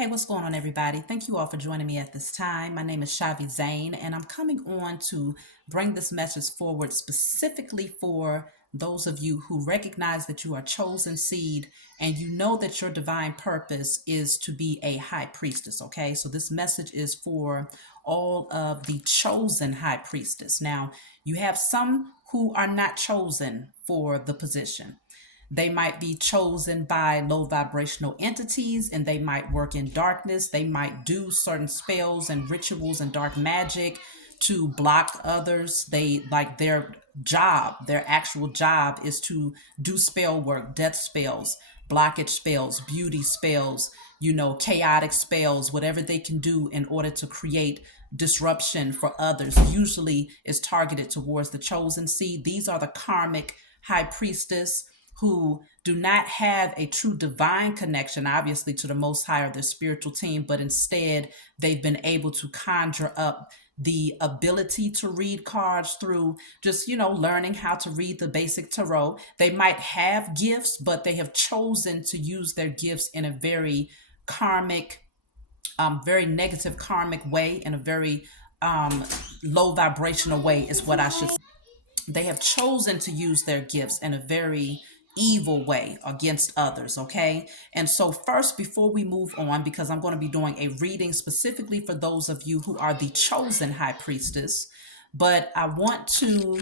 Hey, what's going on, everybody? Thank you all for joining me at this time. My name is Shavi Zane, and I'm coming on to bring this message forward specifically for those of you who recognize that you are chosen seed and you know that your divine purpose is to be a high priestess. Okay, so this message is for all of the chosen high priestess. Now, you have some who are not chosen for the position. They might be chosen by low vibrational entities and they might work in darkness. They might do certain spells and rituals and dark magic to block others. They like their actual job is to do spell work, death spells, blockage spells, beauty spells, chaotic spells, whatever they can do in order to create disruption for others, usually is targeted towards the chosen seed. These are the karmic high priestess who do not have a true divine connection, obviously, to the Most High or their spiritual team, but instead they've been able to conjure up the ability to read cards through just, learning how to read the basic tarot. They might have gifts, but they have chosen to use their gifts in a very karmic, very negative karmic way, in a very low vibrational way, is what I should say. They have chosen to use their gifts in a very evil way against others. Okay, and so first, before we move on, because I'm going to be doing a reading specifically for those of you who are the chosen high priestess, but I want to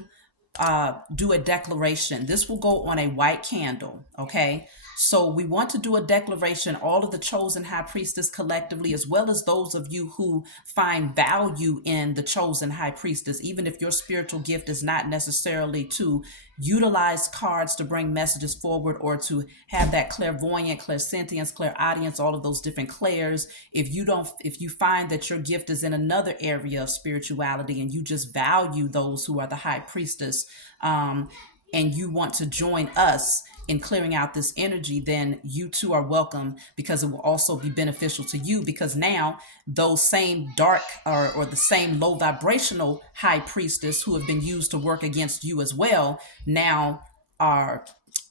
do a declaration. This will go on a white candle. Okay, so we want to do a declaration, all of the chosen high priestess collectively, as well as those of you who find value in the chosen high priestess, even if your spiritual gift is not necessarily to utilize cards to bring messages forward or to have that clairvoyant, clairsentience, clairaudience, all of those different clairs. If you find that your gift is in another area of spirituality and you just value those who are the high priestess, and you want to join us in clearing out this energy, then you too are welcome, because it will also be beneficial to you, because now those same dark or the same low vibrational high priestess who have been used to work against you as well now are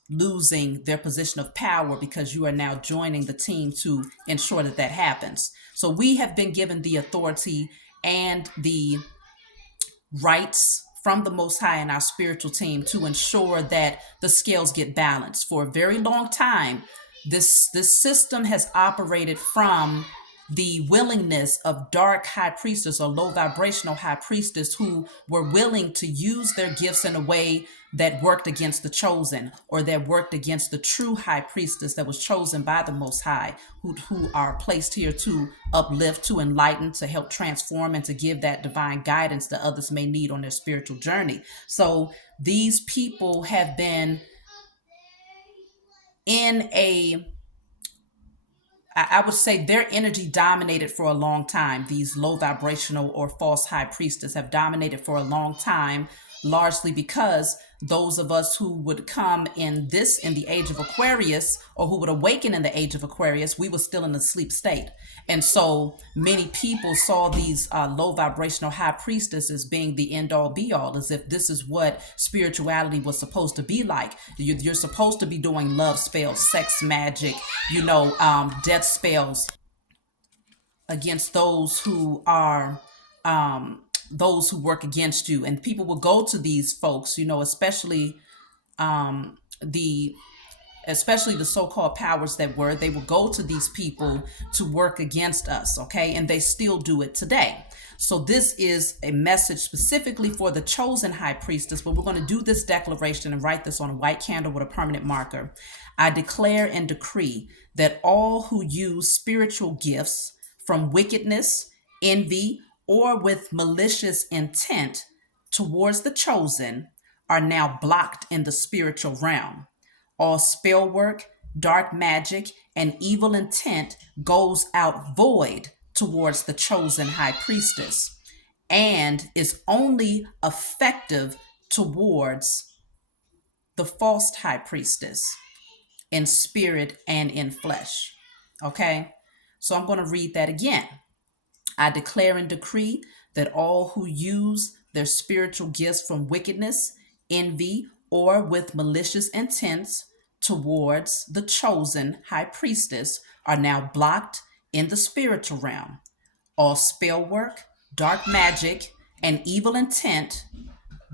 losing their position of power, because you are now joining the team to ensure that that happens. So we have been given the authority and the rights from the Most High and our spiritual team to ensure that the scales get balanced. For a very long time, this system has operated from the willingness of dark high priestess or low vibrational high priestess who were willing to use their gifts in a way that worked against the chosen, or that worked against the true high priestess that was chosen by the Most High, who are placed here to uplift, to enlighten, to help transform, and to give that divine guidance that others may need on their spiritual journey. So these people have been in I would say their energy dominated for a long time. These low vibrational or false high priestess have dominated for a long time, largely because those of us who would come in the age of Aquarius, or who would awaken in the age of Aquarius, we were still in a sleep state. And so many people saw these low vibrational high priestesses being the end all be all, as if this is what spirituality was supposed to be like. You're supposed to be doing love spells, sex magic, death spells against those who are those who work against you. And people will go to these folks, the especially the so-called powers that were, they will go to these people to work against us. Okay, and they still do it today. So this is a message specifically for the chosen high priestess, but we're going to do this declaration and write this on a white candle with a permanent marker. I declare and decree that all who use spiritual gifts from wickedness, envy, or with malicious intent towards the chosen are now blocked in the spiritual realm. All spell work, dark magic, and evil intent goes out void towards the chosen high priestess, and is only effective towards the false high priestess in spirit and in flesh. Okay, so I'm going to read that again. I declare and decree that all who use their spiritual gifts from wickedness, envy, or with malicious intents towards the chosen high priestess are now blocked in the spiritual realm, all spell work, dark magic, and evil intent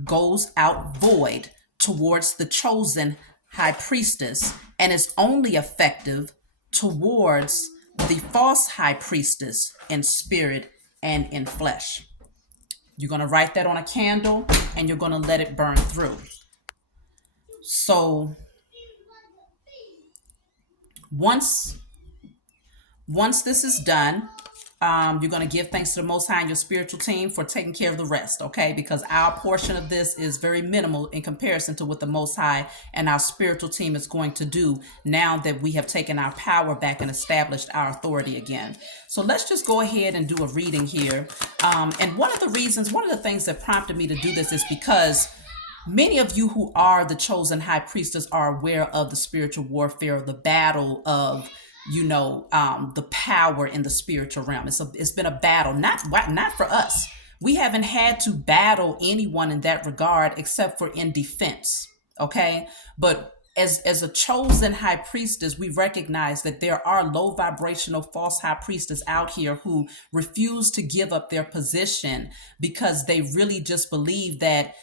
goes out void towards the chosen high priestess and is only effective towards the false high priestess in spirit and in flesh. You're going to write that on a candle and you're going to let it burn through. So once this is done, you're going to give thanks to the Most High and your spiritual team for taking care of the rest, okay? Because our portion of this is very minimal in comparison to what the Most High and our spiritual team is going to do now that we have taken our power back and established our authority again. So let's just go ahead and do a reading here. And one of the things that prompted me to do this is because many of you who are the chosen high priestess are aware of the spiritual warfare, the battle of the power in the spiritual realm. It's been a battle, not for us. We haven't had to battle anyone in that regard except for in defense. Okay, but as a chosen high priestess, we recognize that there are low vibrational false high priestess out here who refuse to give up their position because they really just believe that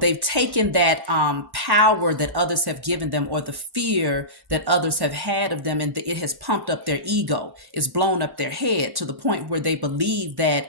they've taken that power that others have given them, or the fear that others have had of them, and it has pumped up their ego. It's blown up their head to the point where they believe that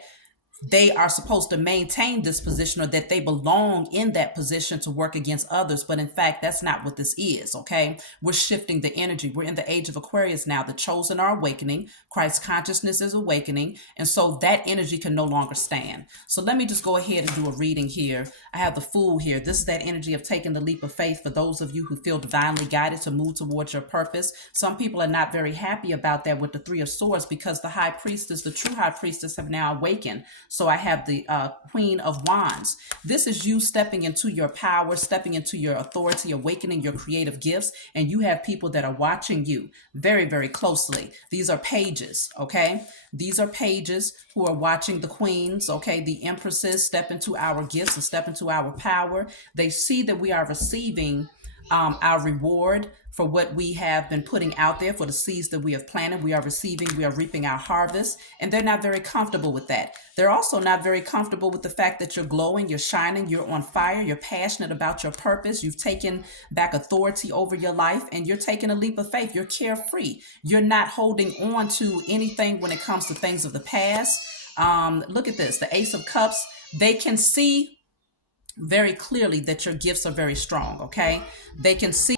they are supposed to maintain this position, or that they belong in that position to work against others. But in fact, that's not what this is. Okay, we're shifting the energy. We're in the age of Aquarius now. The chosen are awakening. Christ consciousness is awakening, and so that energy can no longer stand. So let me just go ahead and do a reading here. I have the Fool here. This is that energy of taking the leap of faith for those of you who feel divinely guided to move towards your purpose. Some people are not very happy about that with the Three of Swords, because the high priestess, the true high priestess, have now awakened. So I have the Queen of Wands. This is you stepping into your power, stepping into your authority, awakening your creative gifts. And you have people that are watching you very, very closely. These are pages, okay? These are pages who are watching the queens, okay? The empresses step into our gifts and step into our power. They see that we are receiving our reward for what we have been putting out there, for the seeds that we have planted. We are reaping our harvest, and they're not very comfortable with that. They're also not very comfortable with the fact that you're glowing, you're shining, you're on fire, you're passionate about your purpose, you've taken back authority over your life, and you're taking a leap of faith. You're carefree. You're not holding on to anything when it comes to things of the past. Look at this, the Ace of Cups. They can see very clearly that your gifts are very strong, okay? They can see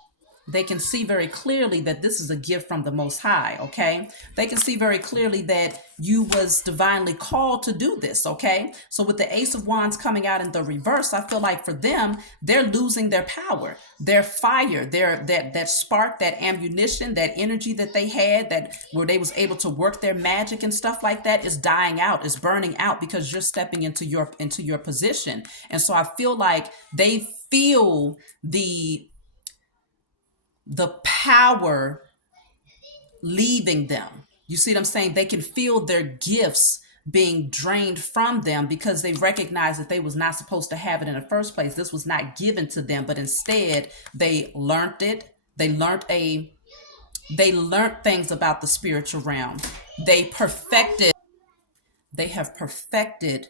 very clearly that this is a gift from the Most High, okay? They can see very clearly that you was divinely called to do this, okay? So with the Ace of Wands coming out in the reverse, I feel like for them, they're losing their power, their fire, that spark, that ammunition, that energy that they had, that where they was able to work their magic and stuff like that, is dying out, is burning out, because you're stepping into your position. And so I feel like they feel the power leaving them. You see what I'm saying? They can feel their gifts being drained from them because they recognize that they was not supposed to have it in the first place. This was not given to them, but instead they learned it. They learned things about the spiritual realm. They have perfected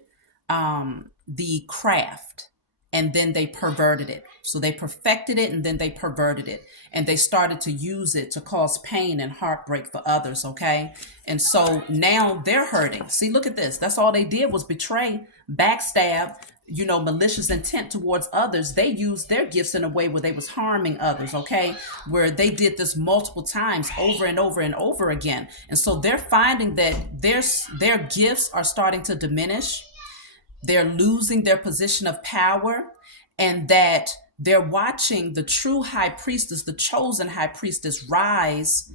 the craft, and then they perverted it. So they perfected it and then they perverted it, and they started to use it to cause pain and heartbreak for others, okay? And so now they're hurting. See, look at this. That's all they did was betray, backstab, malicious intent towards others. They used their gifts in a way where they was harming others, okay? Where they did this multiple times over and over and over again. And so they're finding that their gifts are starting to diminish. They're losing their position of power, and that they're watching the true high priestess, the chosen high priestess, rise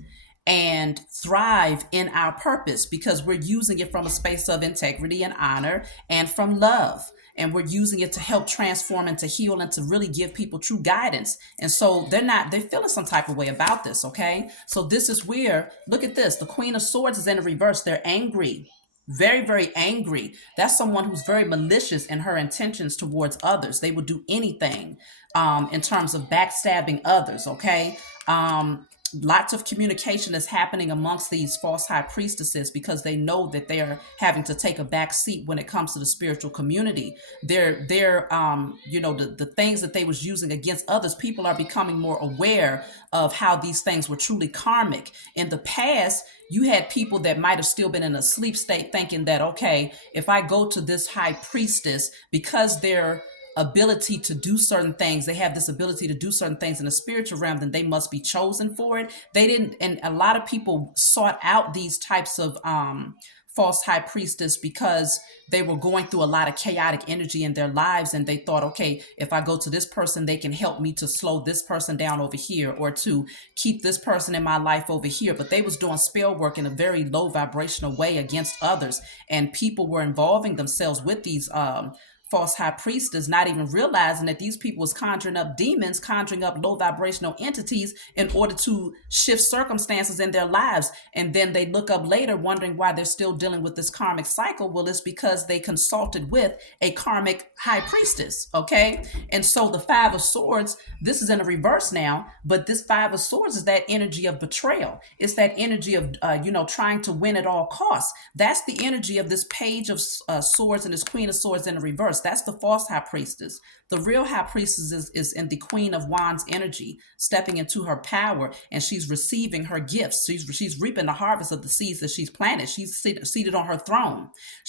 and thrive in our purpose, because we're using it from a space of integrity and honor and from love. And we're using it to help transform and to heal and to really give people true guidance. And so they're feeling some type of way about this, okay? So this is where, look at this, the Queen of Swords is in the reverse. They're angry. Very, very angry. That's someone who's very malicious in her intentions towards others. They will do anything in terms of backstabbing others, okay? lots of communication is happening amongst these false high priestesses because they know that they are having to take a back seat when it comes to the spiritual community. The things that they was using against others, people are becoming more aware of how these things were truly karmic. In the past, you had people that might have still been in a sleep state thinking that, okay, if I go to this high priestess, because they're ability to do certain things, they have this ability to do certain things in the spiritual realm, then they must be chosen for it. They didn't, and a lot of people sought out these types of false high priestess because they were going through a lot of chaotic energy in their lives, and they thought, okay, if I go to this person, they can help me to slow this person down over here, or to keep this person in my life over here. But they was doing spell work in a very low vibrational way against others, and people were involving themselves with these false high priestess, not even realizing that these people was conjuring up demons, conjuring up low vibrational entities in order to shift circumstances in their lives. And then they look up later wondering why they're still dealing with this karmic cycle. Well, it's because they consulted with a karmic high priestess. Okay. And so the Five of Swords, this is in a reverse now, but this Five of Swords is that energy of betrayal. It's that energy of, trying to win at all costs. That's the energy of this Page of Swords and this Queen of Swords in the reverse. That's the false high priestess. The real high priestess is in the Queen of Wands energy, stepping into her power, and she's receiving her gifts. She's reaping the harvest of the seeds that she's planted. She's seated on her throne.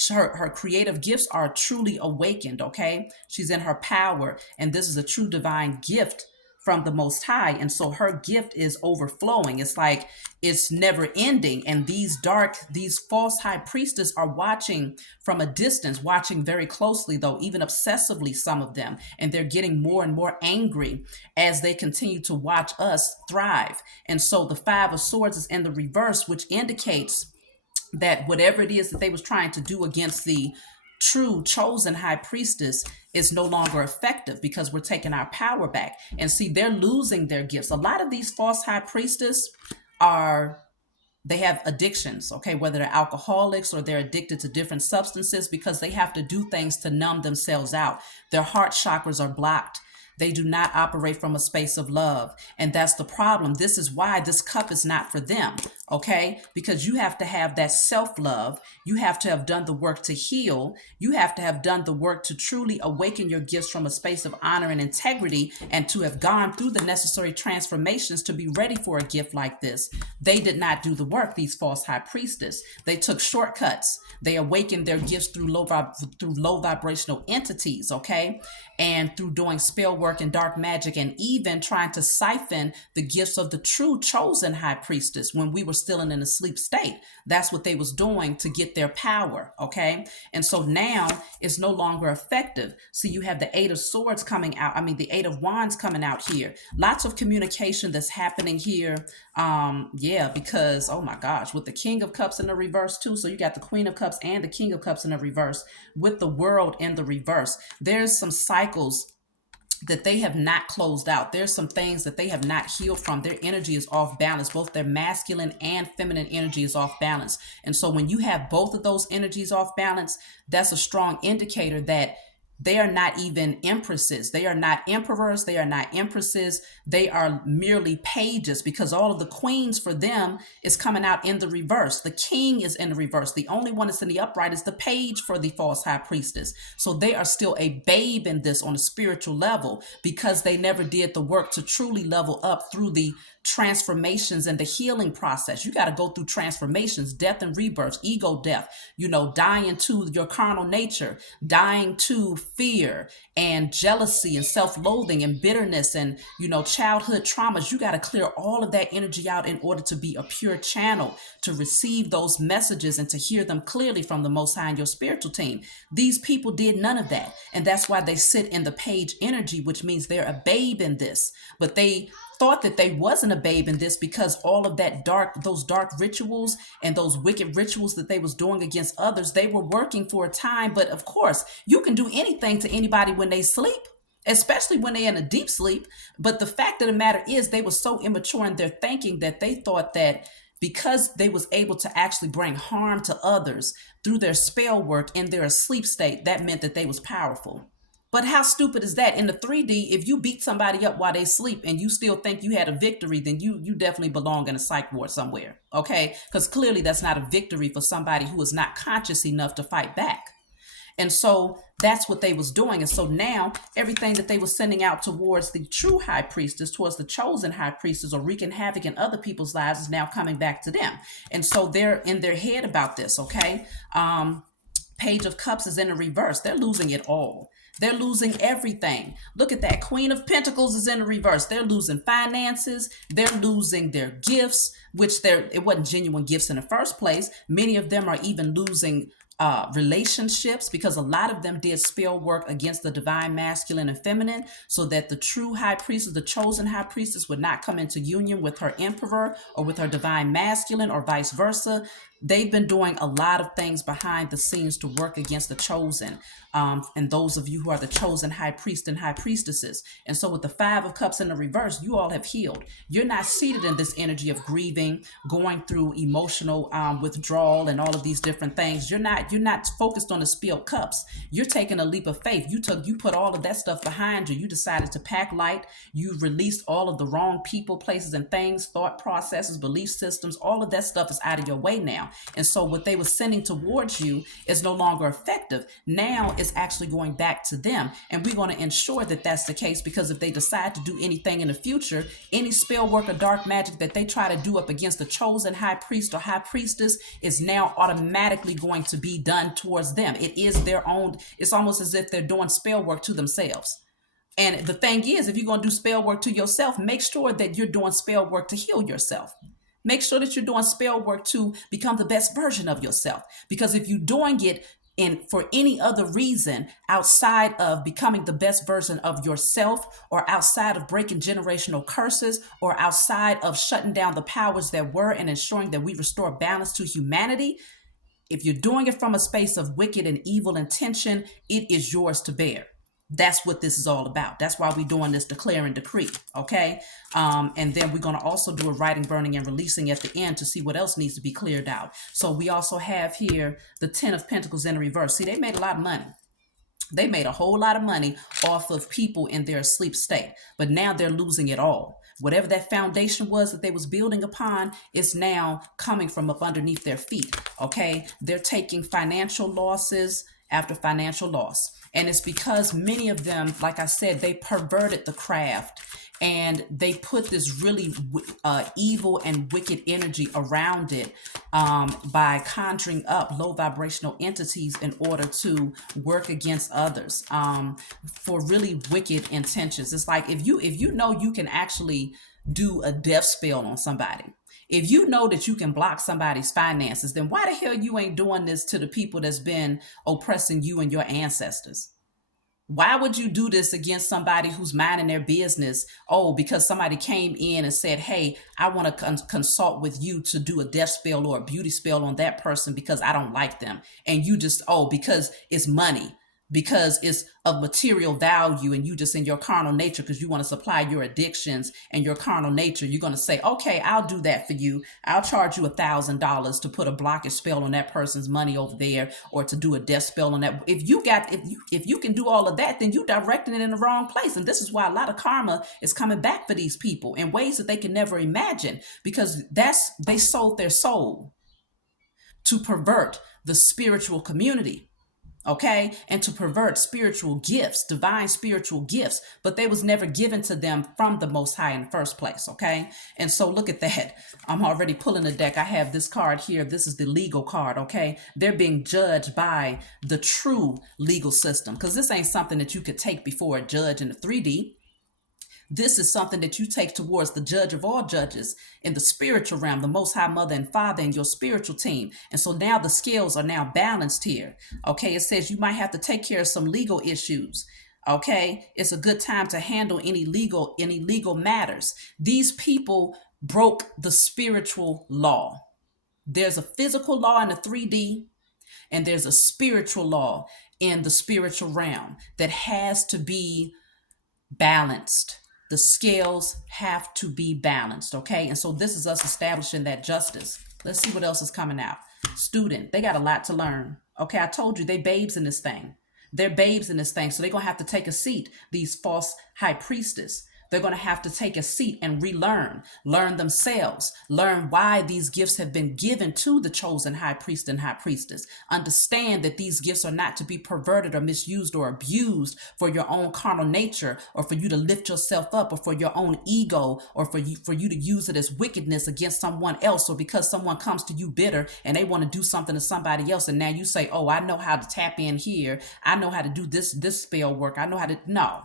Her creative gifts are truly awakened, okay? She's in her power, and this is a true divine gift from the Most High. And so her gift is overflowing. It's like it's never ending. And these false high priestess are watching from a distance, watching very closely, though, even obsessively, some of them. And they're getting more and more angry as they continue to watch us thrive. And so the Five of Swords is in the reverse, which indicates that whatever it is that they was trying to do against the true chosen high priestess is no longer effective because we're taking our power back. And see, they're losing their gifts. A lot of these false high priestess are, they have addictions, okay, whether they're alcoholics or they're addicted to different substances, because they have to do things to numb themselves out. Their heart chakras are blocked. They do not operate from a space of love. And that's the problem. This is why this cup is not for them, okay? Because you have to have that self-love. You have to have done the work to heal. You have to have done the work to truly awaken your gifts from a space of honor and integrity, and to have gone through the necessary transformations to be ready for a gift like this. They did not do the work, these false high priestess. They took shortcuts. They awakened their gifts through low vibrational entities, okay? And through doing spell work and dark magic, and even trying to siphon the gifts of the true chosen high priestess when we were still in an asleep state. That's what they was doing to get their power, okay? And so now it's no longer effective. So you have the Eight of Swords coming out. I mean, the Eight of Wands coming out here. Lots of communication that's happening here. Because, oh my gosh, with the King of Cups in the reverse too. So you got the Queen of Cups and the King of Cups in the reverse, with the World in the reverse. There's some cycles that they have not closed out. There's some things that they have not healed from. Their energy is off balance. Both their masculine and feminine energy is off balance. And so when you have both of those energies off balance, that's a strong indicator that they are not even empresses. They are not emperors. They are not empresses. They are merely pages, because all of the queens for them is coming out in the reverse. The king is in the reverse. The only one that's in the upright is the page for the false high priestess. So they are still a babe in this on a spiritual level, because they never did the work to truly level up through the transformations and the healing process. You got to go through transformations, death and rebirth, ego death, dying to your carnal nature, dying to fear and jealousy and self-loathing and bitterness and, childhood traumas. You got to clear all of that energy out in order to be a pure channel, to receive those messages and to hear them clearly from the Most High and your spiritual team. These people did none of that. And that's why they sit in the page energy, which means they're a babe in this. But they thought that they wasn't a babe in this, because all of those dark rituals and those wicked rituals that they was doing against others, they were working for a time. But of course, you can do anything to anybody when they sleep, especially when they're in a deep sleep. But the fact of the matter is, they were so immature in their thinking that they thought that because they was able to actually bring harm to others through their spell work in their asleep state, that meant that they was powerful. But how stupid is that? In the 3D, if you beat somebody up while they sleep and you still think you had a victory, then you definitely belong in a psych ward somewhere. Okay? Because clearly that's not a victory for somebody who is not conscious enough to fight back. And so that's what they was doing. And so now everything that they were sending out towards the true high priestess, towards the chosen high priestess, or wreaking havoc in other people's lives, is now coming back to them. And so they're in their head about this. Okay. Page of Cups is in the reverse. They're losing it all. They're losing everything. Look at that. Queen of Pentacles is in the reverse. They're losing finances. They're losing their gifts, which it wasn't genuine gifts in the first place. Many of them are even losing relationships, because a lot of them did spell work against the divine masculine and feminine, so that the true high priestess, the chosen high priestess, would not come into union with her emperor or with her divine masculine, or vice versa. They've been doing a lot of things behind the scenes to work against the chosen. And those of you who are the chosen high priest and high priestesses. And so with the 5 of Cups in the reverse, you all have healed. You're not seated in this energy of grieving, going through emotional withdrawal and all of these different things. You're not focused on the spilled cups. You're taking a leap of faith. You put all of that stuff behind you. You decided to pack light. You released all of the wrong people, places, and things, thought processes, belief systems. All of that stuff is out of your way now. And so what they were sending towards you is no longer effective. Now it's actually going back to them. And we're going to ensure that that's the case, because if they decide to do anything in the future, any spell work or dark magic that they try to do up against the chosen high priest or high priestess is now automatically going to be done towards them. It is their own. It's almost as if they're doing spell work to themselves. And the thing is, if you're going to do spell work to yourself, make sure that you're doing spell work to heal yourself. Make sure that you're doing spell work to become the best version of yourself. Because if you're doing it for any other reason outside of becoming the best version of yourself, or outside of breaking generational curses, or outside of shutting down the powers that were and ensuring that we restore balance to humanity, if you're doing it from a space of wicked and evil intention, it is yours to bear. That's what this is all about. That's why we're doing this declare and decree. Okay. And then we're going to also do a writing, burning, and releasing at the end to see what else needs to be cleared out. So we also have here the 10 of Pentacles in reverse. See, they made a lot of money. They made a whole lot of money off of people in their asleep state, but now they're losing it all. Whatever that foundation was that they was building upon is now coming from up underneath their feet. Okay. They're taking financial losses after financial loss. And it's because many of them, like I said, they perverted the craft, and they put this really evil and wicked energy around it by conjuring up low vibrational entities in order to work against others for really wicked intentions. It's like if you know you can actually do a death spell on somebody. If you know that you can block somebody's finances, then why the hell you ain't doing this to the people that's been oppressing you and your ancestors? Why would you do this against somebody who's minding their business? Oh, because somebody came in and said, hey, I want to consult with you to do a death spell or a beauty spell on that person because I don't like them. And you just, because it's money, because it's of material value, and you just in your carnal nature, because you want to supply your addictions and your carnal nature, you're going to say, okay, I'll do that for you. I'll charge you $1,000 to put a blockage spell on that person's money over there, or to do a death spell on that. If you can do all of that, then you directing it in the wrong place. And this is why a lot of karma is coming back for these people in ways that they can never imagine, because they sold their soul to pervert the spiritual community. Okay, and to pervert spiritual gifts, divine spiritual gifts, but they was never given to them from the Most High in the first place. Okay, and so look at that. I'm already pulling the deck. I have this card here. This is the legal card. Okay, they're being judged by the true legal system, because this ain't something that you could take before a judge in the 3D. This is something that you take towards the judge of all judges in the spiritual realm, the Most High Mother and Father, and your spiritual team. And so now the scales are now balanced here. Okay, it says you might have to take care of some legal issues. Okay, it's a good time to handle any legal matters. These people broke the spiritual law. There's a physical law in the 3D, and there's a spiritual law in the spiritual realm that has to be balanced. The scales have to be balanced, okay? And so this is us establishing that justice. Let's see what else is coming out. Student, they got a lot to learn. Okay, I told you they babes in this thing. They're babes in this thing. So they're going to have to take a seat, these false high priestess. They're going to have to take a seat and relearn, learn themselves, learn why these gifts have been given to the chosen high priest and high priestess. Understand that these gifts are not to be perverted or misused or abused for your own carnal nature, or for you to lift yourself up, or for your own ego, or for you to use it as wickedness against someone else, or because someone comes to you bitter and they want to do something to somebody else, and now you say, oh, I know how to tap in here, I know how to do this spell work, I know how to. No,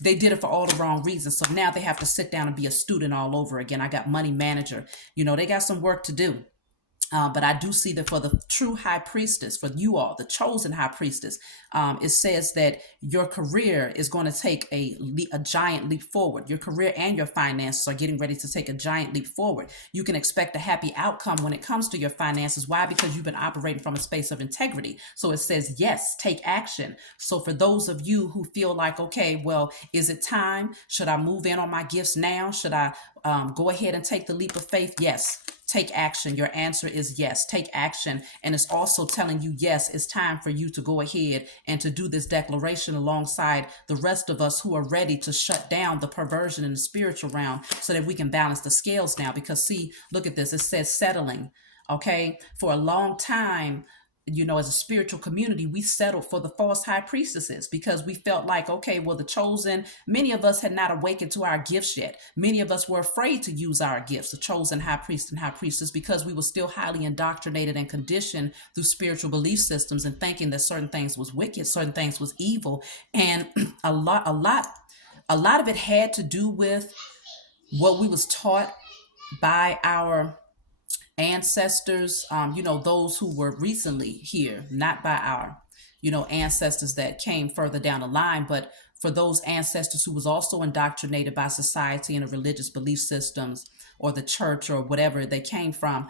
they did it for all the wrong reasons. So now they have to sit down and be a student all over again. I got money manager. They got some work to do. But I do see that for the true high priestess, for you all, the chosen high priestess, it says that your career is going to take a giant leap forward. Your career and your finances are getting ready to take a giant leap forward. You can expect a happy outcome when it comes to your finances. Why? Because you've been operating from a space of integrity. So it says, yes, take action. So for those of you who feel like, okay, well, is it time? Should I move in on my gifts now? Should I go ahead and take the leap of faith? Yes. Take action. Your answer is yes. Take action. And it's also telling you, yes, it's time for you to go ahead and to do this declaration alongside the rest of us who are ready to shut down the perversion in the spiritual realm so that we can balance the scales now. Because see, look at this. It says settling. Okay. For a long time, as a spiritual community, we settled for the false high priestesses because we felt like, okay, well, the chosen, many of us had not awakened to our gifts yet. Many of us were afraid to use our gifts, the chosen high priest and high priestess, because we were still highly indoctrinated and conditioned through spiritual belief systems and thinking that certain things was wicked, certain things was evil. And a lot of it had to do with what we was taught by our ancestors, those who were recently here, not by our, ancestors that came further down the line, but for those ancestors who was also indoctrinated by society and the religious belief systems or the church or whatever they came from,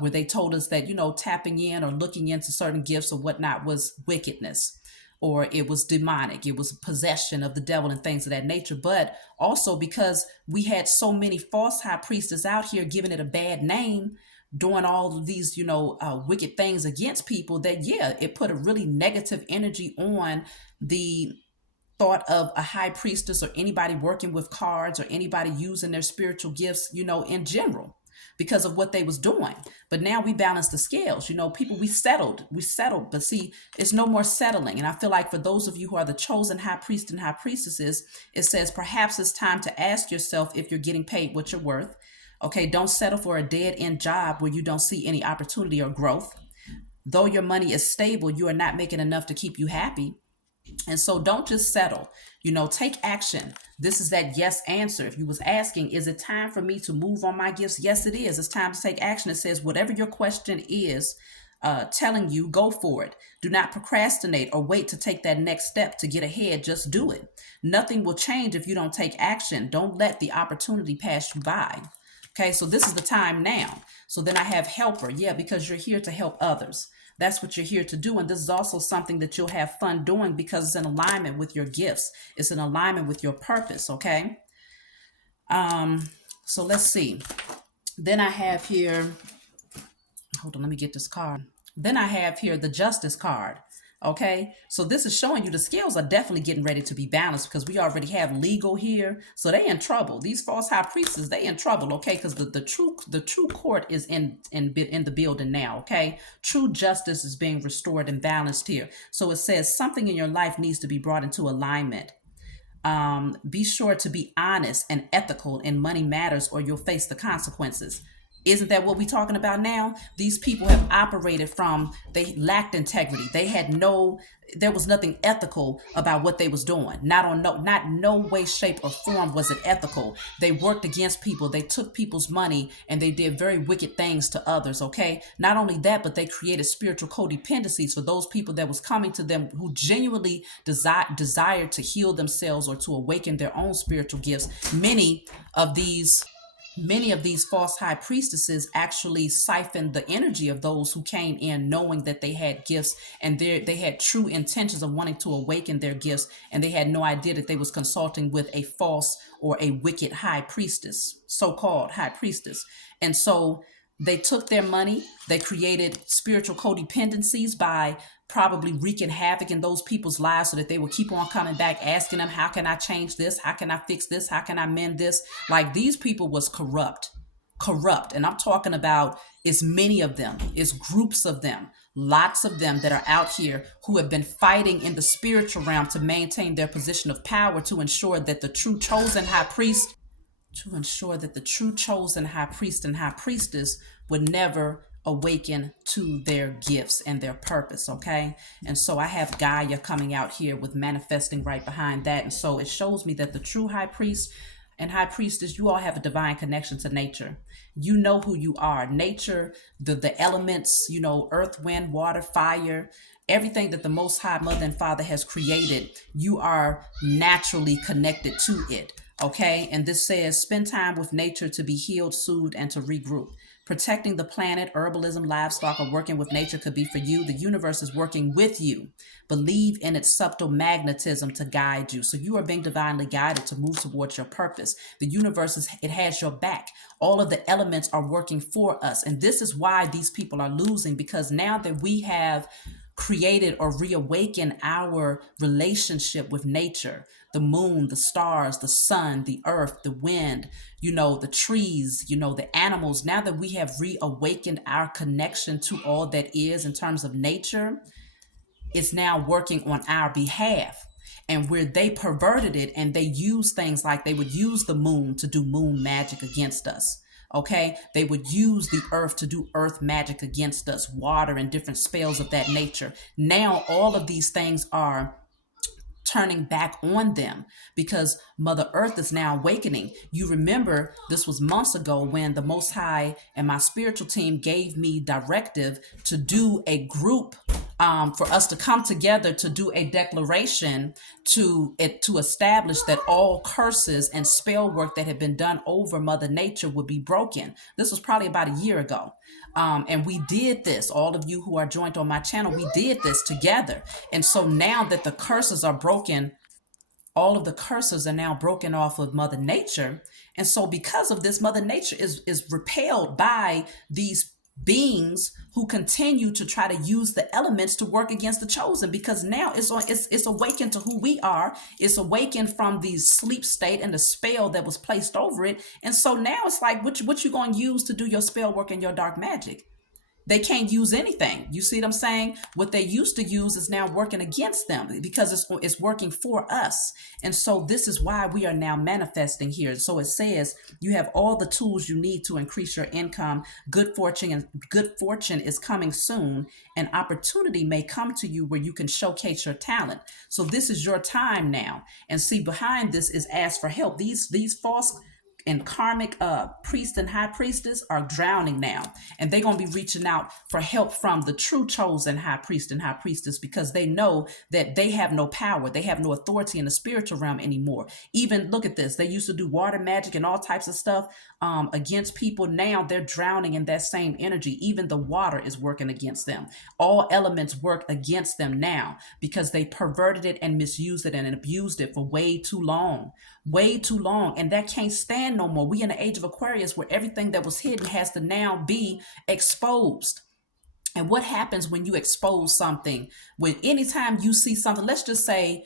where they told us that, tapping in or looking into certain gifts or whatnot was wickedness, or it was demonic, it was possession of the devil and things of that nature. But also because we had so many false high priestesses out here giving it a bad name, doing all of these, wicked things against people, that, yeah, it put a really negative energy on the thought of a high priestess or anybody working with cards or anybody using their spiritual gifts, in general, because of what they was doing. But now we balance the scales. People, we settled, but see, it's no more settling. And I feel like for those of you who are the chosen high priest and high priestesses, it says perhaps it's time to ask yourself if you're getting paid what you're worth. Okay, don't settle for a dead end job where you don't see any opportunity or growth. Though your money is stable, you are not making enough to keep you happy. And so don't just settle, take action. This is that yes answer. If you was asking, is it time for me to move on my gifts? Yes, it is. It's time to take action. It says, whatever your question is telling you, go for it. Do not procrastinate or wait to take that next step to get ahead. Just do it. Nothing will change if you don't take action. Don't let the opportunity pass you by. Okay, so this is the time now. So then I have helper. Yeah, because you're here to help others. That's what you're here to do. And this is also something that you'll have fun doing because it's in alignment with your gifts. It's in alignment with your purpose. Okay. So let's see. Then I have here, hold on, let me get this card. Then I have here the justice card. Okay, so this is showing you the scales are definitely getting ready to be balanced because we already have legal here, so they in trouble. These false high priestesses, they in trouble. Okay, because the true court is in the building now. Okay, true justice is being restored and balanced here. So it says something in your life needs to be brought into alignment. Be sure to be honest and ethical in money matters, or you'll face the consequences. Isn't that what we're talking about now? These people have operated from, they lacked integrity. There was nothing ethical about what they was doing. Not no way, shape, or form was it ethical. They worked against people. They took people's money and they did very wicked things to others, okay? Not only that, but they created spiritual codependencies for those people that was coming to them who genuinely desired to heal themselves or to awaken their own spiritual gifts. Many of these false high priestesses actually siphoned the energy of those who came in knowing that they had gifts and they had true intentions of wanting to awaken their gifts, and they had no idea that they was consulting with a false or a wicked high priestess, so-called high priestess. And so They took their money, they created spiritual codependencies by probably wreaking havoc in those people's lives so that they would keep on coming back asking them, how can I change this? How can I fix this? How can I mend this? Like, these people was corrupt. And I'm talking about, it's many of them, it's groups of them, lots of them that are out here who have been fighting in the spiritual realm to maintain their position of power, to ensure that the true chosen high priest to ensure that the true chosen high priest and high priestess would never awaken to their gifts and their purpose. Okay. And so I have Gaia coming out here with manifesting right behind that. And so it shows me that the true high priest and high priestess, you all have a divine connection to nature. You know who you are. Nature, the elements, earth, wind, water, fire, everything that the Most High Mother and Father has created, you are naturally connected to it. Okay. And this says, spend time with nature to be healed, soothed, and to regroup. Protecting the planet, herbalism, livestock, or working with nature could be for you. The universe is working with you. Believe in its subtle magnetism to guide you. So you are being divinely guided to move towards your purpose. The universe it has your back. All of the elements are working for us. And this is why these people are losing, because now that we have created or reawakened our relationship with nature, the moon, the stars, the sun, the earth, the wind, the trees, the animals. Now that we have reawakened our connection to all that is in terms of nature, it's now working on our behalf. And where they perverted it and they use things like, they would use the moon to do moon magic against us. Okay, they would use the earth to do earth magic against us, water and different spells of that nature. Now all of these things are turning back on them because Mother Earth is now awakening. You remember this was months ago when the Most High and my spiritual team gave me directive to do a group, for us to come together to do a declaration to establish that all curses and spell work that had been done over Mother Nature would be broken. This was probably about a year ago. And we did this, all of you who are joined on my channel, we did this together. And so now that the curses are broken, all of the curses are now broken off of Mother Nature. And so because of this, Mother Nature is repelled by these beings who continue to try to use the elements to work against the chosen, because now it's awakened to who we are. It's awakened from the sleep state and the spell that was placed over it. And so now it's like, what you going to use to do your spell work and your dark magic? They can't use anything. You see what I'm saying? What they used to use is now working against them because it's working for us. And so this is why we are now manifesting here. So it says you have all the tools you need to increase your income. Good fortune is coming soon. An opportunity may come to you where you can showcase your talent. So this is your time now. And see, behind this is ask for help. These false and karmic priest and high priestess are drowning now, and they're going to be reaching out for help from the true chosen high priest and high priestess, because they know that they have no power, they have no authority in the spiritual realm anymore. Even look at this, they used to do water magic and all types of stuff against people. Now they're drowning in that same energy. Even the water is working against them. All elements work against them now because they perverted it and misused it and abused it for way too long. And that can't stand no more. We in the age of Aquarius where everything that was hidden has to now be exposed. And what happens when you expose something? When anytime you see something, let's just say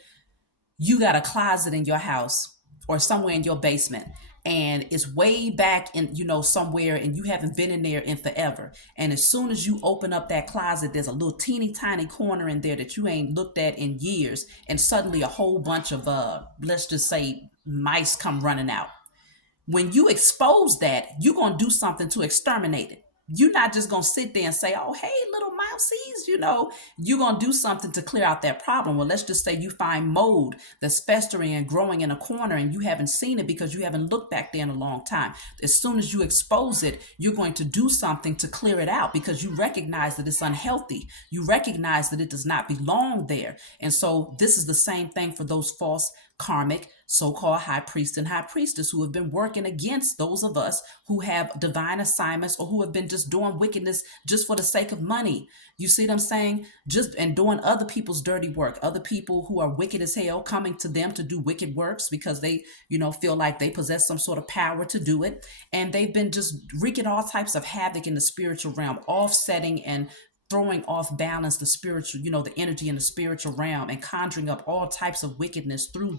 you got a closet in your house or somewhere in your basement, and it's way back in, somewhere, and you haven't been in there in forever. And as soon as you open up that closet, there's a little teeny tiny corner in there that you ain't looked at in years. And suddenly a whole bunch of, let's just say, mice come running out. When you expose that, you're going to do something to exterminate it. You're not just going to sit there and say, oh, hey, little mousies, you're going to do something to clear out that problem. Well, let's just say you find mold that's festering and growing in a corner and you haven't seen it because you haven't looked back there in a long time. As soon as you expose it, you're going to do something to clear it out because you recognize that it's unhealthy. You recognize that it does not belong there. And so this is the same thing for those false karmic so-called high priest and high priestess who have been working against those of us who have divine assignments or who have been just doing wickedness just for the sake of money. You see what I'm saying? Just and doing other people's dirty work, other people who are wicked as hell coming to them to do wicked works because they, feel like they possess some sort of power to do it. And they've been just wreaking all types of havoc in the spiritual realm, offsetting and throwing off balance the spiritual, the energy in the spiritual realm, and conjuring up all types of wickedness through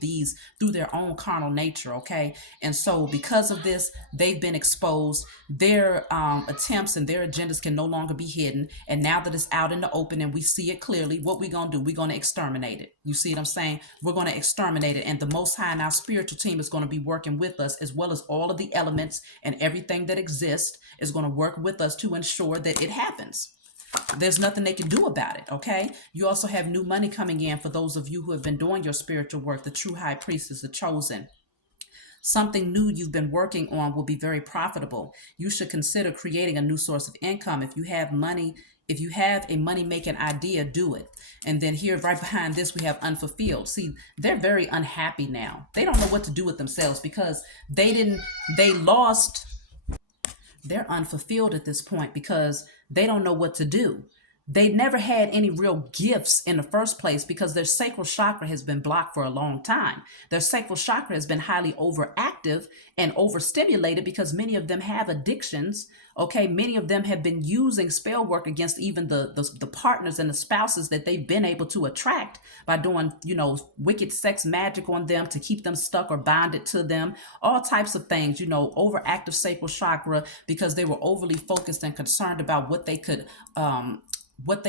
their own carnal nature. Okay. And so because of this, they've been exposed. Their attempts and their agendas can no longer be hidden. And now that it's out in the open and we see it clearly, what we gonna do? We're gonna exterminate it. You see what I'm saying? We're gonna exterminate it. And the Most High and our spiritual team is gonna be working with us, as well as all of the elements and everything that exists is gonna work with us to ensure that it happens. There's nothing they can do about it. Okay. You also have new money coming in for those of you who have been doing your spiritual work. The true high priest is the chosen. Something new you've been working on will be very profitable. You should consider creating a new source of income. If you have money, if you have a money making idea, do it. And then here, right behind this, we have unfulfilled. See, they're very unhappy now. They don't know what to do with themselves because they lost. They're unfulfilled at this point because they don't know what to do. They never had any real gifts in the first place because their sacral chakra has been blocked for a long time. Their sacral chakra has been highly overactive and overstimulated because many of them have addictions. Okay, many of them have been using spell work against even the partners and the spouses that they've been able to attract by doing, wicked sex magic on them to keep them stuck or bonded to them. All types of things, overactive sacral chakra because they were overly focused and concerned about what they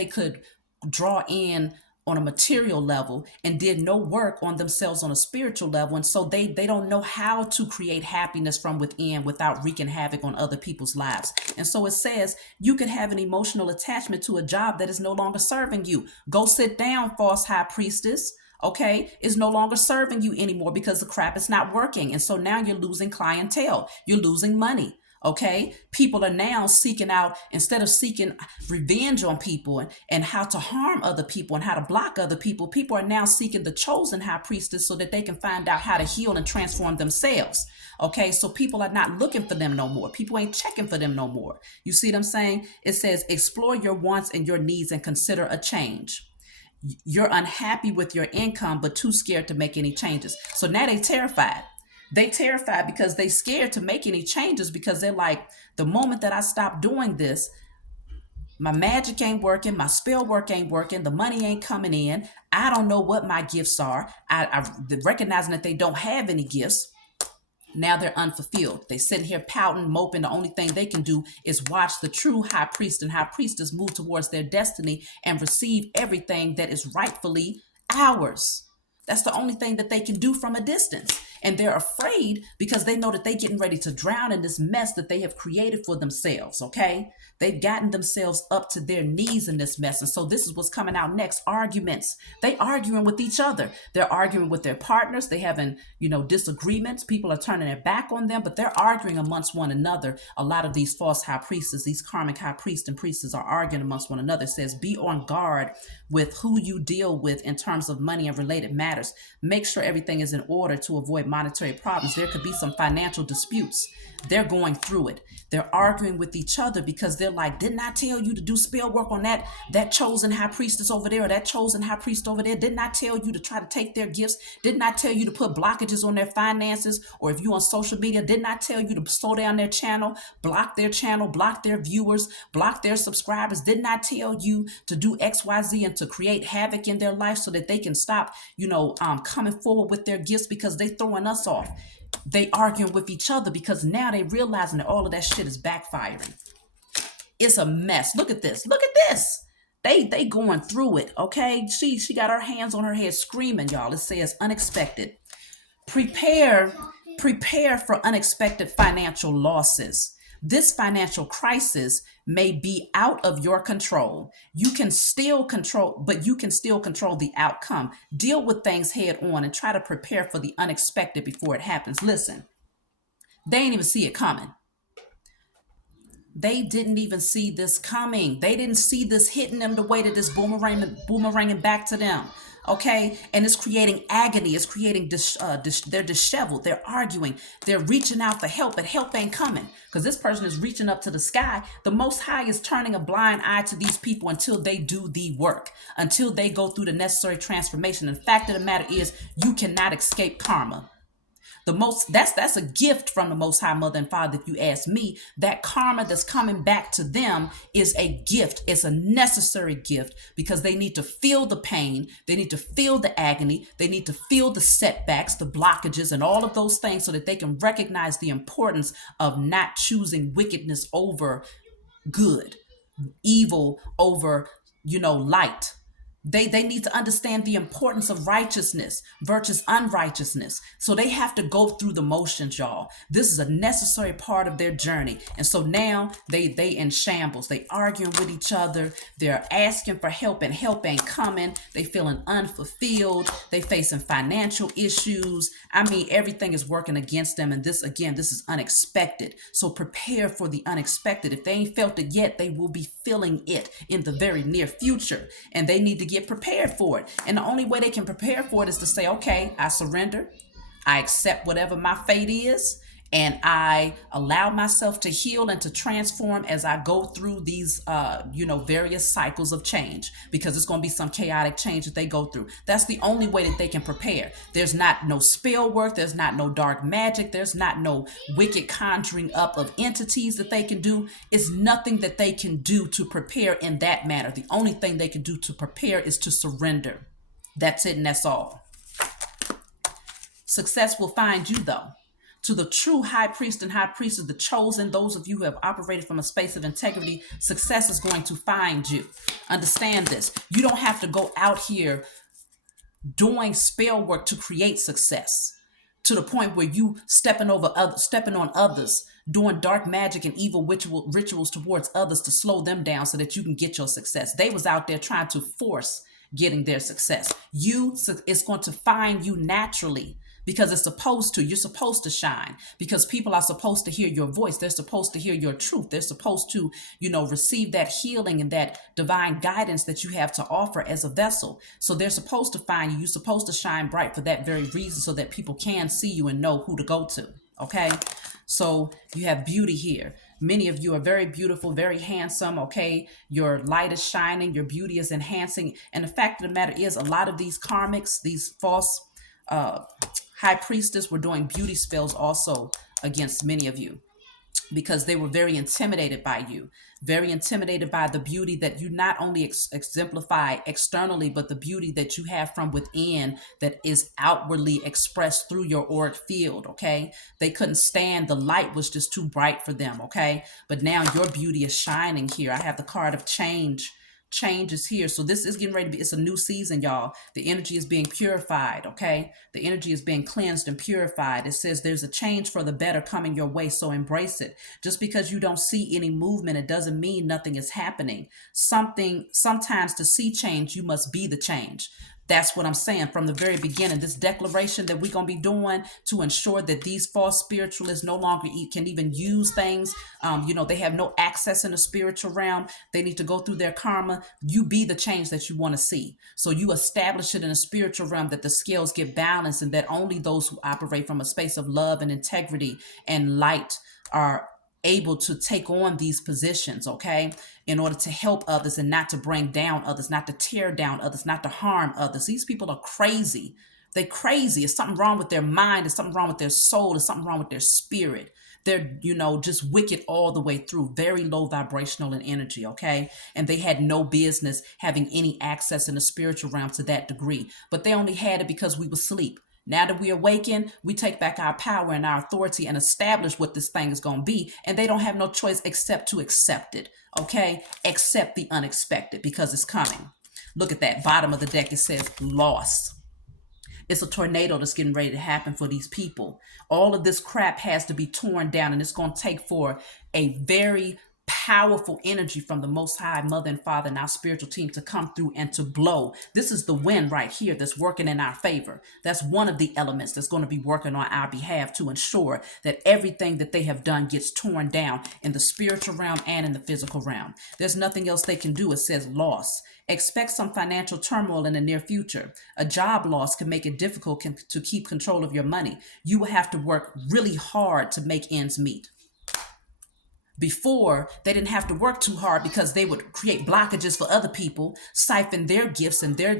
could draw in on a material level and did no work on themselves on a spiritual level. And so they don't know how to create happiness from within without wreaking havoc on other people's lives. And so it says you could have an emotional attachment to a job that is no longer serving you. Go sit down, false high priestess. Okay, is no longer serving you anymore because the crap is not working. And so now you're losing clientele, you're losing money. Okay, people are now seeking out, instead of seeking revenge on people and how to harm other people and how to block other people, people are now seeking the chosen high priestess so that they can find out how to heal and transform themselves. Okay, so people are not looking for them no more. People ain't checking for them no more. You see what I'm saying? It says explore your wants and your needs and consider a change. You're unhappy with your income but too scared to make any changes. So now they terrified. They terrified because they scared to make any changes because they're like, the moment that I stop doing this, my magic ain't working, my spell work ain't working, the money ain't coming in. I don't know what my gifts are. I recognizing that they don't have any gifts. Now they're unfulfilled. They sit here pouting, moping. The only thing they can do is watch the true high priest and high priestess move towards their destiny and receive everything that is rightfully ours. That's the only thing that they can do from a distance. And they're afraid because they know that they're getting ready to drown in this mess that they have created for themselves. Okay. They've gotten themselves up to their knees in this mess. And so this is what's coming out next. Arguments. They arguing with each other. They're arguing with their partners. They having, disagreements. People are turning their back on them, but they're arguing amongst one another. A lot of these false high priestesses, these karmic high priests and priestesses are arguing amongst one another. It says, be on guard with who you deal with in terms of money and related matters. Make sure everything is in order to avoid monetary problems. There could be some financial disputes. They're going through it. They're arguing with each other because they're like, didn't I tell you to do spell work on that chosen high priestess over there or that chosen high priest over there? Didn't I tell you to try to take their gifts? Didn't I tell you to put blockages on their finances? Or if you're on social media, didn't I tell you to slow down their channel, block their viewers, block their subscribers? Didn't I tell you to do XYZ and to create havoc in their life so that they can stop, coming forward with their gifts because they throwing us off? They arguing with each other because now they realizing that all of that shit is backfiring. It's a mess. Look at this. Look at this. They going through it. Okay. She got her hands on her head screaming, y'all. It says unexpected. Prepare for unexpected financial losses. This financial crisis may be out of your control. You can still control the outcome. Deal with things head on and try to prepare for the unexpected before it happens. Listen, they ain't even see it coming. They didn't even see this coming. They didn't see this hitting them the way that this boomeranging back to them. Okay, and it's creating agony. It's creating they're disheveled. They're arguing. They're reaching out for help, but help ain't coming because this person is reaching up to the sky. The Most High is turning a blind eye to these people until they do the work, until they go through the necessary transformation. And the fact of the matter is, you cannot escape karma. That's a gift from the Most High, Mother and Father. If you ask me, that karma that's coming back to them is a gift. It's a necessary gift because they need to feel the pain, they need to feel the agony, they need to feel the setbacks, the blockages, and all of those things so that they can recognize the importance of not choosing wickedness over good, evil over, light. They need to understand the importance of righteousness versus unrighteousness. So they have to go through the motions, y'all. This is a necessary part of their journey. And so now they in shambles. They arguing with each other. They're asking for help and help ain't coming. They feeling unfulfilled. They facing financial issues. I mean, everything is working against them. And this is unexpected. So prepare for the unexpected. If they ain't felt it yet, they will be feeling it in the very near future. And they need to get prepared for it. And the only way they can prepare for it is to say, okay, I surrender. I accept whatever my fate is. And I allow myself to heal and to transform as I go through these, various cycles of change, because it's going to be some chaotic change that they go through. That's the only way that they can prepare. There's not no spell work. There's not no dark magic. There's not no wicked conjuring up of entities that they can do. It's nothing that they can do to prepare in that manner. The only thing they can do to prepare is to surrender. That's it, and that's all. Success will find you, though. To the true high priest and high priestess, the chosen, those of you who have operated from a space of integrity, success is going to find you. Understand this. You don't have to go out here doing spell work to create success to the point where you stepping on others, doing dark magic and evil rituals towards others to slow them down so that you can get your success. They was out there trying to force getting their success. It's going to find you naturally. Because it's supposed to. You're supposed to shine. Because people are supposed to hear your voice. They're supposed to hear your truth. They're supposed to, receive that healing and that divine guidance that you have to offer as a vessel. So they're supposed to find you. You're supposed to shine bright for that very reason so that people can see you and know who to go to. Okay? So you have beauty here. Many of you are very beautiful, very handsome, okay? Your light is shining. Your beauty is enhancing. And the fact of the matter is, a lot of these karmics, these false high priestess were doing beauty spells also against many of you because they were very intimidated by you, very intimidated by the beauty that you not only exemplify externally, but the beauty that you have from within that is outwardly expressed through your auric field, okay? They couldn't stand, the light was just too bright for them, okay? But now your beauty is shining here. I have the card of change. Change is here. So this is getting ready to be, it's a new season, y'all. The energy is being purified, okay? The energy is being cleansed and purified. It says there's a change for the better coming your way, so embrace it. Just because you don't see any movement, it doesn't mean nothing is happening. Sometimes to see change, you must be the change. That's what I'm saying from the very beginning. This declaration that we're going to be doing to ensure that these false spiritualists no longer can even use things. They have no access in the spiritual realm. They need to go through their karma. You be the change that you want to see. So you establish it in a spiritual realm that the scales get balanced and that only those who operate from a space of love and integrity and light are able to take on these positions, okay, in order to help others and not to bring down others, not to tear down others, not to harm others. These people are crazy. They're crazy. It's something wrong with their mind. It's something wrong with their soul. It's something wrong with their spirit. They're, just wicked all the way through, very low vibrational in energy, okay? And they had no business having any access in the spiritual realm to that degree. But they only had it because we were asleep. Now that we awaken, we take back our power and our authority and establish what this thing is going to be. And they don't have no choice except to accept it. Okay? Accept the unexpected because it's coming. Look at that bottom of the deck. It says loss. It's a tornado that's getting ready to happen for these people. All of this crap has to be torn down, and it's going to take for a very powerful energy from the Most High, Mother and Father, and our spiritual team to come through and to blow. This is the wind right here that's working in our favor. That's one of the elements that's going to be working on our behalf to ensure that everything that they have done gets torn down in the spiritual realm and in the physical realm. There's nothing else they can do. It says loss. Expect some financial turmoil in the near future. A job loss can make it difficult to keep control of your money. You will have to work really hard to make ends meet. Before, they didn't have to work too hard because they would create blockages for other people, siphon their gifts and their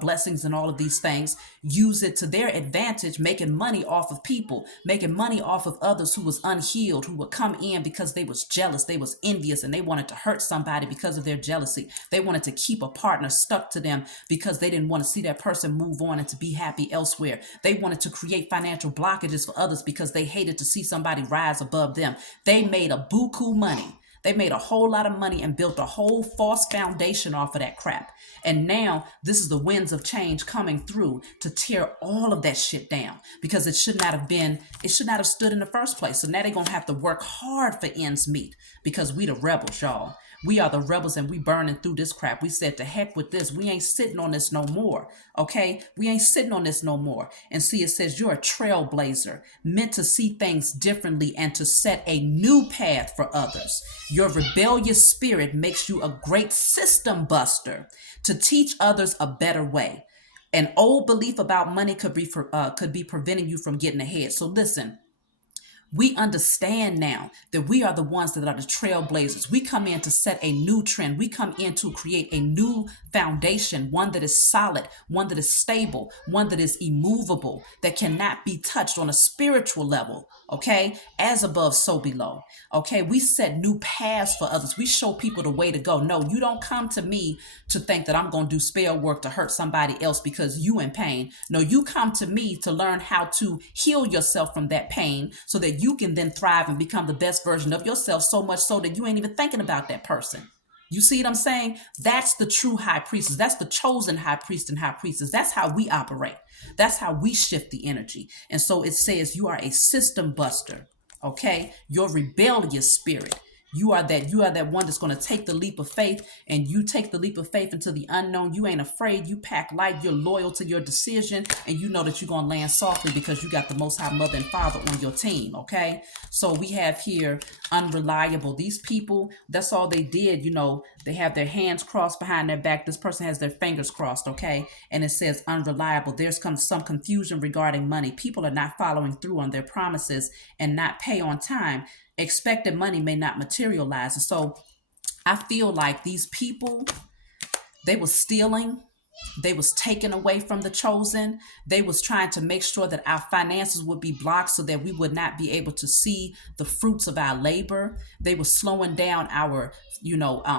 blessings and all of these things, use it to their advantage, making money off of people, making money off of others who was unhealed, who would come in because they was jealous, they was envious, and they wanted to hurt somebody because of their jealousy. They wanted to keep a partner stuck to them because they didn't want to see that person move on and to be happy elsewhere. They wanted to create financial blockages for others because they hated to see somebody rise above them. They made a buku money. They made a whole lot of money and built a whole false foundation off of that crap. And now this is the winds of change coming through to tear all of that shit down because it should not have stood in the first place. So now they're going to have to work hard for ends meet because we the rebels, y'all. We are the rebels and we burning through this crap. We said to heck with this. We ain't sitting on this no more. Okay? We ain't sitting on this no more. And see, it says you're a trailblazer, meant to see things differently and to set a new path for others. Your rebellious spirit makes you a great system buster to teach others a better way. An old belief about money could be preventing you from getting ahead. So listen. We understand now that we are the ones that are the trailblazers. We come in to set a new trend. We come in to create a new foundation, one that is solid, one that is stable, one that is immovable, that cannot be touched on a spiritual level. Okay, as above, so below. Okay, we set new paths for others. We show people the way to go. No, you don't come to me to think that I'm going to do spell work to hurt somebody else because you in pain. No, you come to me to learn how to heal yourself from that pain so that you can then thrive and become the best version of yourself, so much so that you ain't even thinking about that person. You see what I'm saying? That's the true high priestess. That's the chosen high priest and high priestess. That's how we operate. That's how we shift the energy. And so it says you are a system buster. Okay? Your rebellious spirit. You are that one that's going to take the leap of faith, and you take the leap of faith into the unknown. You ain't afraid. You pack light. You're loyal to your decision, and you know that you're going to land softly because you got the Most High Mother and Father on your team. Okay, so we have here unreliable. These people, that's all they did. You know, they have their hands crossed behind their back. This person has their fingers crossed. Okay, and it says unreliable. There's some confusion regarding money. People are not following through on their promises and not pay on time. Expected money may not materialize. And so I feel like these people, they were stealing. They was taken away from the chosen. They was trying to make sure that our finances would be blocked so that we would not be able to see the fruits of our labor. They were slowing down our,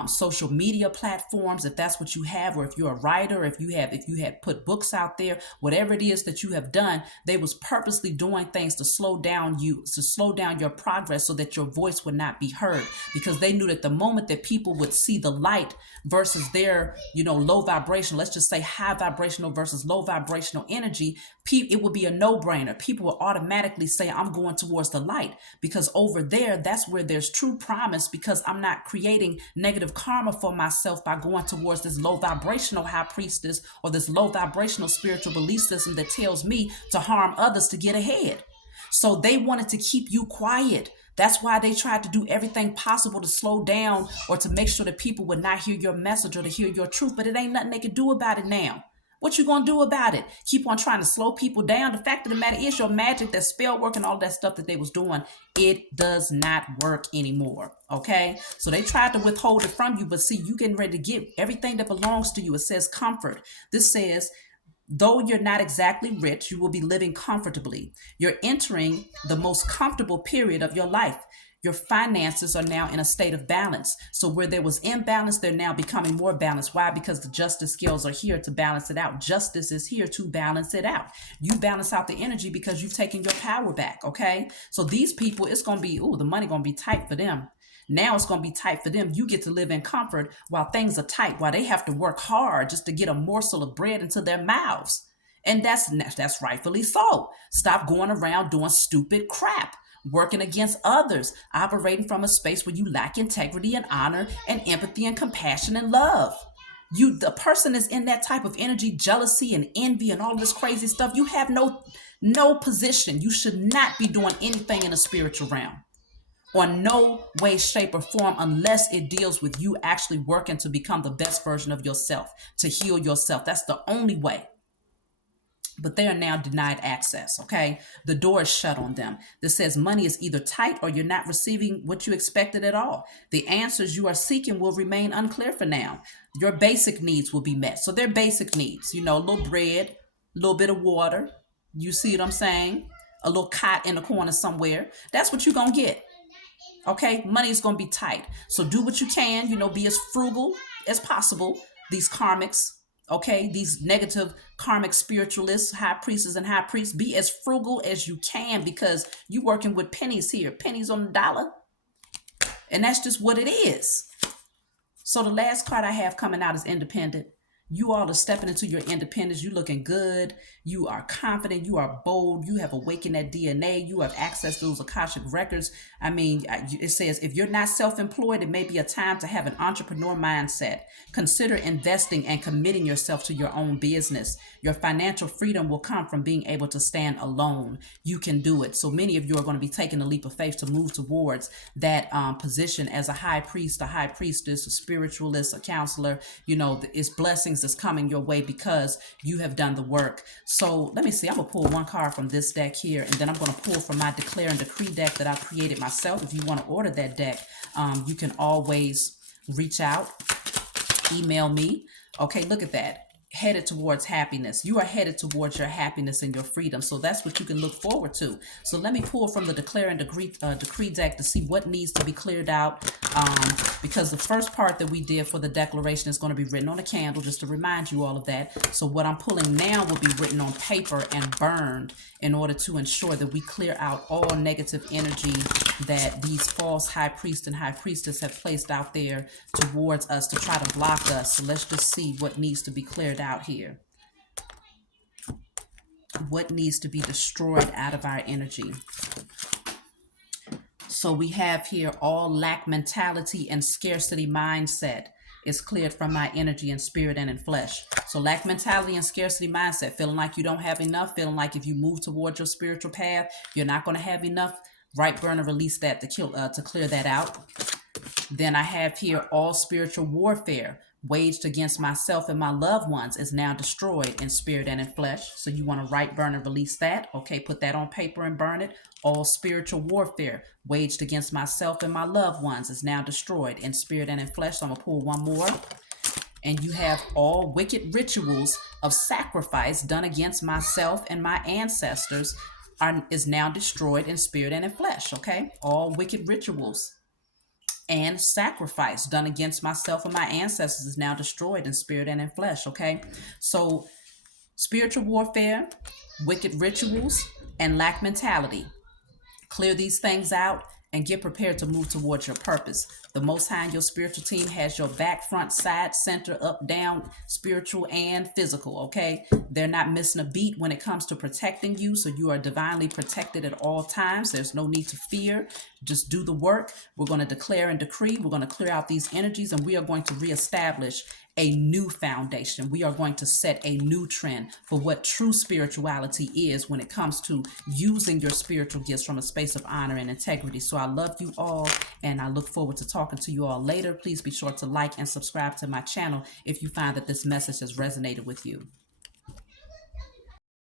social media platforms, if that's what you have, or if you're a writer, if you had put books out there, whatever it is that you have done, they was purposely doing things to slow down your progress so that your voice would not be heard, because they knew that the moment that people would see the light versus their, low vibration, let's just say high vibrational versus low vibrational energy, it would be a no-brainer. People will automatically say, I'm going towards the light, because over there, that's where there's true promise, because I'm not creating negative karma for myself by going towards this low vibrational high priestess or this low vibrational spiritual belief system that tells me to harm others to get ahead. So they wanted to keep you quiet. That's why they tried to do everything possible to slow down or to make sure that people would not hear your message or to hear your truth, but it ain't nothing they can do about it now. What you gonna do about it? Keep on trying to slow people down? The fact of the matter is, your magic, that spell work and all that stuff that they was doing, it does not work anymore. Okay? So they tried to withhold it from you, but see, you getting ready to get everything that belongs to you. It says comfort. This says, though you're not exactly rich, you will be living comfortably. You're entering the most comfortable period of your life. Your finances are now in a state of balance. So where there was imbalance, they're now becoming more balanced. Why? Because the justice scales are here to balance it out. Justice is here to balance it out. You balance out the energy because you've taken your power back, okay? So these people, it's going to be, the money going to be tight for them. Now it's going to be tight for them. You get to live in comfort while things are tight, while they have to work hard just to get a morsel of bread into their mouths. And that's rightfully so. Stop going around doing stupid crap. working against others, operating from a space where you lack integrity and honor and empathy and compassion and love. The person is in that type of energy, jealousy and envy and all this crazy stuff. You have no position. You should not be doing anything in the spiritual realm, or no way, shape, or form, unless it deals with you actually working to become the best version of yourself, to heal yourself. That's the only way. But they are now denied access, okay? The door is shut on them. This says money is either tight or you're not receiving what you expected at all. The answers you are seeking will remain unclear for now. Your basic needs will be met. So they're basic needs, a little bread, a little bit of water. You see what I'm saying? A little cot in the corner somewhere. That's what you're going to get. Okay, money is going to be tight. So do what you can, be as frugal as possible. These karmics, okay, these negative karmic spiritualists, high priestesses and high priests, be as frugal as you can, because you're working with pennies here, pennies on the dollar. And that's just what it is. So the last card I have coming out is independent. You all are stepping into your independence. You're looking good. You are confident. You are bold. You have awakened that DNA. You have access to those Akashic records. I mean, it says, if you're not self-employed, it may be a time to have an entrepreneur mindset. Consider investing and committing yourself to your own business. Your financial freedom will come from being able to stand alone. You can do it. So many of you are going to be taking a leap of faith to move towards that position as a high priest, a high priestess, a spiritualist, a counselor. It's blessings that's coming your way because you have done the work. So let me see. I'm going to pull one card from this deck here, and then I'm going to pull from my Declare and Decree deck that I created myself. If you want to order that deck, you can always reach out, email me. Okay, look at that. Headed towards happiness. You are headed towards your happiness and your freedom. So that's what you can look forward to. So let me pull from the Declare and Decree deck to see what needs to be cleared out. Because the first part that we did for the declaration is going to be written on a candle, just to remind you all of that. So what I'm pulling now will be written on paper and burned in order to ensure that we clear out all negative energy that these false high priest and high priestess have placed out there towards us to try to block us. So let's just see what needs to be cleared out here. What needs to be destroyed out of our energy? So we have here all lack mentality and scarcity mindset is cleared from my energy and spirit and in flesh. So lack mentality and scarcity mindset, feeling like you don't have enough, feeling like if you move towards your spiritual path, you're not going to have enough. Right burner, release that to clear that out. Then I have here all spiritual warfare waged against myself and my loved ones is now destroyed in spirit and in flesh. So you want to right burner, release that. Okay, put that on paper and burn it. All spiritual warfare waged against myself and my loved ones is now destroyed in spirit and in flesh. So I'm going to pull one more. And you have all wicked rituals of sacrifice done against myself and my ancestors is now destroyed in spirit and in flesh. Okay, all wicked rituals and sacrifice done against myself and my ancestors is now destroyed in spirit and in flesh. Okay, so spiritual warfare, wicked rituals, and lack mentality. Clear these things out and get prepared to move towards your purpose. The Most High and your spiritual team has your back, front, side, center, up, down, spiritual and physical, okay? They're not missing a beat when it comes to protecting you, so you are divinely protected at all times. There's no need to fear. Just do the work. We're going to declare and decree. We're going to clear out these energies, and we are going to reestablish a new foundation. We are going to set a new trend for what true spirituality is when it comes to using your spiritual gifts from a space of honor and integrity. So I love you all, and I look forward to talking to you all later. Please be sure to like and subscribe to my channel if you find that this message has resonated with you.